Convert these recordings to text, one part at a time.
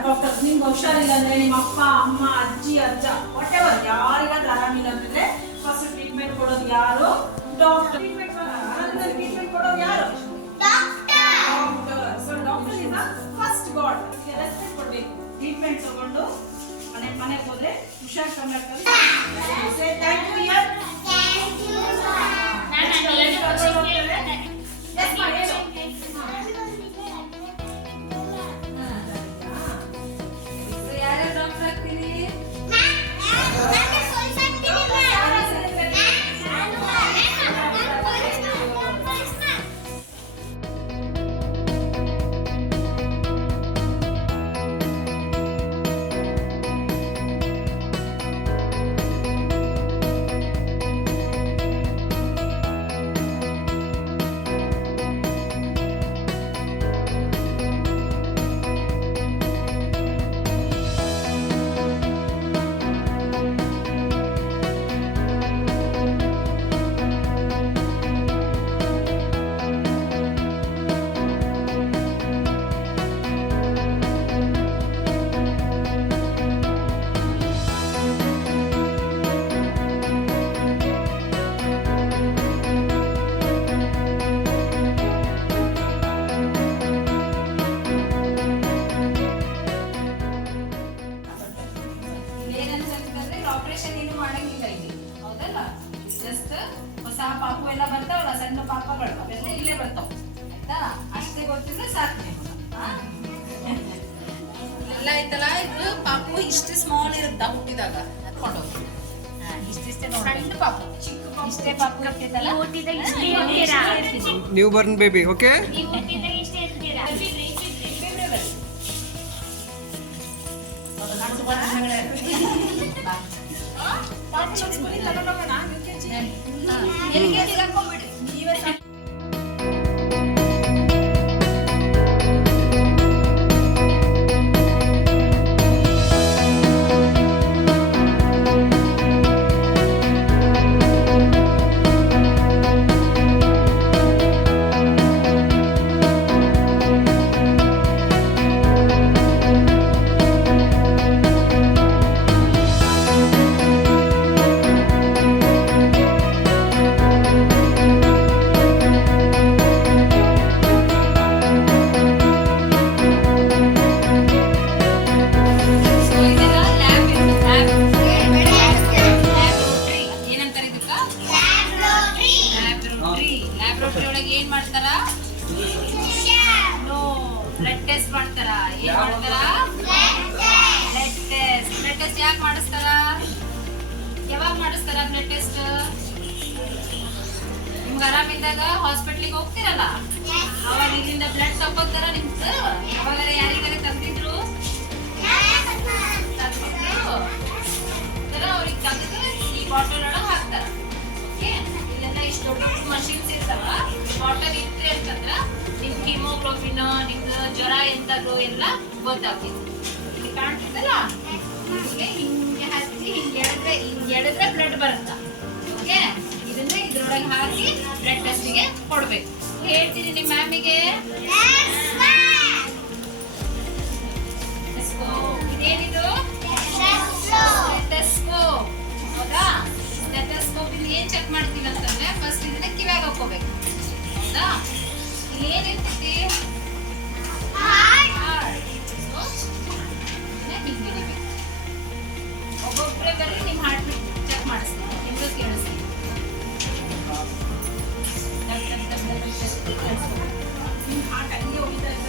Doctors ನಿಮ್ಗೆ ಹುಷಾರಿಲ್ಲ ಅಂದ್ರೆ ನಿಮ್ಮ ಅಪ್ಪ ಅಮ್ಮ ಅಜ್ಜಿ ಅಜ್ಜ ವಾಟೆವರ್ ಯಾರಿಗಾದ್ರೂ ಆರಾಮಿಲ್ಲ ಅಂದ್ರೆ ಫಸ್ಟ್ ಟ್ರೀಟ್ಮೆಂಟ್ ಕೊಡೋದು ಯಾರು? ಡಾಕ್ಟರ್. ಟ್ರೀಟ್ಮೆಂಟ್ ಕೊಡೋದು ಯಾರು? Doctor. So doctor is first god. Respect ಕೊಡ್ಬೇಕು. ಟ್ರೀಟ್ಮೆಂಟ್ ತಗೊಂಡು ಮನೆಗೆ ಹೋದ್ರೆ ಹುಷಾರ್ ಕಮ್ಮಿ. ಥ್ಯಾಂಕ್ ಯು ಯಾರ್. ಆಪರೇಷನ್ ಏನು ಮಾಡಂಗಿಲ್ಲ ಇಲ್ಲಿ, ಹೌದಲ್ಲ? ಜಸ್ಟ್ ಹೊಸ ಪಾಪು ಎಲ್ಲ ಬರ್ತಾವಲ್ಲ, ಸಣ್ಣ ಪಾಪಗಳು ಅವೆಲ್ಲ ಇಲ್ಲೇ ಬರ್ತಾವ, ಆಯ್ತಾ? ಅಷ್ಟೇ ಗೊತ್ತಿದ್ರೆ ಸಾಕು ನಿಮ್ಗೆ. ಎಲ್ಲ ಐತಲ್ಲ, ಇದು ಪಾಪು ಇಷ್ಟು ಸ್ಮಾಲ್ ಇರುತ್ತ ಹುಟ್ಟಿದಾಗ ಹತ್ಕೊಂಡು ಇಷ್ಟಿಷ್ಟೇ ಸಣ್ಣ ಪಾಪು, ಚಿಕ್ಕ ಪಾಪು, ಇಷ್ಟೇ ಪಾಪು ಇರ್ತೈತಲ್ಲ, ನ್ಯೂ ಬರ್ನ್ ಬೇಬಿ. ಓಕೆ, ಎಲ್ಲಿಗೆ ಹಾಕೊಂಡ್ಬಿಡ್ರಿ ನೀವೇ. ಏನ್ ಮಾಡ್ತಾರ? ಬ್ಲಡ್ ಟೆಸ್ಟ್ ಮಾಡ್ತಾರ. ಏನ್ ಮಾಡ್ತಾರ? Blood test. ಬ್ಲಡ್ ಟೆಸ್ಟ್ ಯಾಕೆ ಮಾಡಿಸ್ತಾರ? ಯಾವಾಗ ಮಾಡಿಸ್ತಾರ ಬ್ಲಡ್ ಟೆಸ್ಟ್? ನಿಮ್ಗೆ ಆರಾಮಿದ್ದಾಗ ಹಾಸ್ಪಿಟ್ಲಿಗೆ ಹೋಗ್ತಿರಲ್ಲ, ಅವಾಗ ಇಲ್ಲಿಂದ ಬ್ಲಡ್ ತಗೋತಾರ. ನಿಮ್ದು ಅವಾಗ ಯಾರಿಗಾರ ತಂದಿದ್ರು ಅವ್ರಿಗೆ ತಂದಿದ್ರು ಈ ಬಾಟಲ್ ಒಳಗೆ ಹಾಕ್ತಾರ. ಓಕೆ, ಇಲ್ಲೆಲ್ಲ ಇಷ್ಟು ದೊಡ್ಡ ಮಷಿನ್ಸ್ ಇರ್ತಾವ. ಬಾಟಲ್ ಇದ್ರೆ ಅಂತಂದ್ರ ನಿಮ್ ಹಿಮೋಗ್ಲೋಬಿನ್, ನಿಮ್ದು ಜ್ವರ ಎಂತಾದ್ರು ಎಲ್ಲ ಗೊತ್ತಾಗ್ತಿತ್ತು. ಇಲ್ಲಿ ಕಾಣ್ತಿದ್ದಲ್ಲ, ಹಿಂಗೆ ಹಾಕಿ ಹಿಂಗೆ ಎಳೆದ್ರೆ ಬ್ಲಡ್ ಬರುತ್ತ. ಓಕೆ, ಇದನ್ನ ಇದ್ರೊಳಗೆ ಹಾಕಿ ಬ್ಲಡ್ ಟೆಸ್ಟಿಗೆ ಕೊಡ್ಬೇಕು. ಹೇಳ್ತೀನಿ ನಿಮ್ಮ ಮ್ಯಾಮಿಗೆ. ಇದೇನಿದು? ಸ್ಟೆಥೋಸ್ಕೋಪ್. ಹೌದಾ? ಸ್ಟೆಥೋಸ್ಕೋಪ್ ಇಲ್ಲಿ ಏನ್ ಚೆಕ್ ಮಾಡ್ತೀವಿ ಅಂತಂದ್ರೆ ಫಸ್ಟ್ ಇದನ್ನ ಕಿವ್ಯಾಗ ಹಾಕೋಬೇಕು. ಹೌದಾ? ಇಲ್ಲಿ ಏನಿರ್ತೈತಿ? ಒಬ್ಬೊಬ್ಬರೇ ಬರ್ರಿ, ನಿಮ್ ಹಾರ್ಟ್ ಬೀಟ್ ಚೆಕ್ ಮಾಡಿಸ್ತೀನಿ, ನಿಮ್ಗೂ ಕೇಳಿಸ್ತೀನಿ. ನಿಮ್ ಹಾರ್ಟ್ ಹಂಗೆ ಹೋಗ್ತಾ ಇದೆ.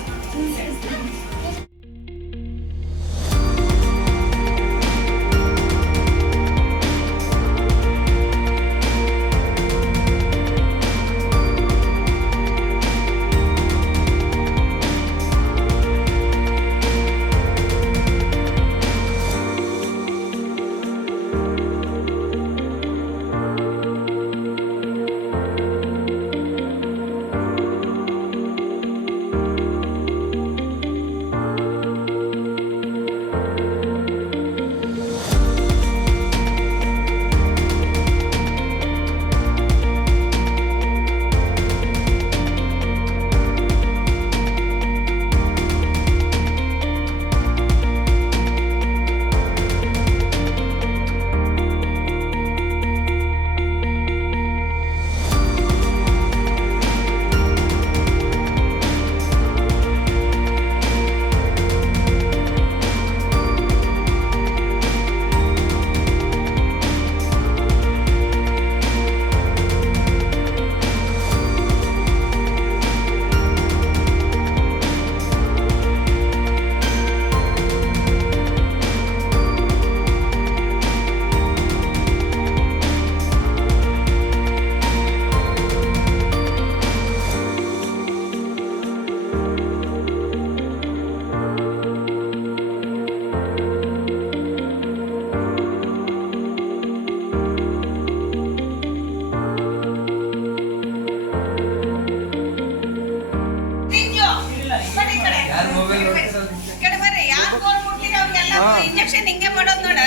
ಇಂಜೆಕ್ಷನ್ ಹಿಂಗೆ ಮಾಡೋದು ನೋಡ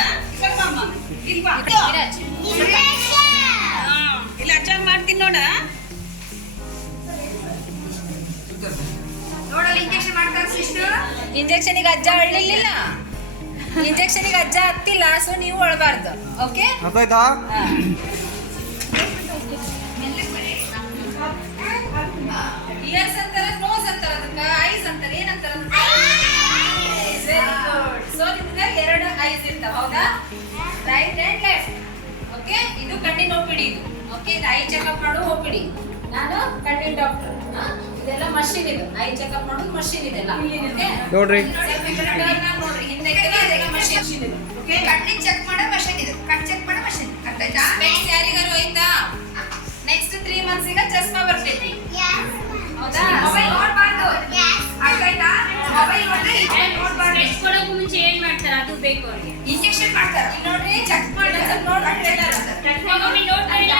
ಇಲ್ವಾ ಇಲ್ಲ ಅಜ್ಜಾಗ ಮಾಡ್ತೀನಿ ನೋಡ ನೋಡಲ್ಲ ಇಂಜೆಕ್ಷನ್ ಮಾಡ್ತಾರೆ ಸಿಸ್ಟರ್. ಇಂಜೆಕ್ಷನಿಗೆ ಅಜ್ಜ ಅಳ್ಳಿಲ್ಲ, ಇಂಜೆಕ್ಷನಿಗೆ ಅಜ್ಜ ಹತ್ತಿಲ್ಲ, ಸೊ ನೀವು ಅಳಬಾರ್ದು. ಓಕೆ ಗೊತ್ತಾಯ್ತಾ? ಇಯರ್ಸ್ ಅಂತಾರ, ನೋಸ್ ಅಂತಾರ, ಅದಕ್ಕೆ ಐಸ್ ಅಂತಾರ, ಏನಂತಾರ? Very good. ಸೊ ನಿಮ್ಗೆ 2 ಐಸ್ ಇರ್ತಾವ, ಹೌದಾ? Right and left. ಓಕೆ, ಇದು ಕಣ್ಣಿನ ಓಪಿಡಿ. ಇದು ಓಕೆ, ಇದು ಐ ಚೆಕಪ್ ಮಾಡೋ ಓಪಿಡಿ. ನಾನು ಕಣ್ಣಿನ ಡಾಕ್ಟರ್. ಇದೆಲ್ಲ ಮಷೀನ್, ಇದು ಐ ಚೆಕಪ್ ಮಾಡೋದು ಮಷೀನ್ ಇದೆಲ್ಲ. ನೋಡ್ರಿ ನೋಡ್ರಿ ಹಿಂದೆ ಇದೆಲ್ಲ ಮಷೀನ್ ಇದೆ. ಓಕೆ, ಕಣ್ಣಿನ ಚೆಕ್ ಮಾಡೋ ಮಷೀನ್ ಇದು, ಕಣ್ ಚೆಕ್ ಮಾಡೋ ಮಷೀನ್. ಅರ್ಥ ಆಯ್ತಾ? ಸ್ಪೆಕ್ಸ್ ಯಾರಿಗಾರು ಆಯ್ತಾ? ನೆಕ್ಸ್ಟ್ 3 months ಗೆ ಚಸ್ಮಾ ಬರ್ತೈತಿ, ಹೌದಾ? ಮೊಬೈಲ್ ನೋಡ್ಬಾರ್ದು. ಅರ್ಥ ಆಯ್ತಾ? ಮೊಬೈಲ್ ನೋಡ್ರೆ ನೋಡ್ಬಾರ್ದು. ಟೆಸ್ಟ್ ಕೊಡೋಕೆ ಮುಂಚೆ ಏನ್ ಮಾಡ್ತಾರೆ ಅದು ಬೇಕು ಅವ್ರಿಗೆ. ಇಂಜೆಕ್ಷನ್ ಮಾಡ್ತಾರೆ. ಇಲ್ಲಿ ನೋಡ್ರಿ, ಚೆಕ್ ಮಾಡಿ ನೋಡ್ರಿ ಎಲ್ಲರೂ. ಒಮ್ಮೆ ನೋಡ್ತಾ ಇಲ್ಲ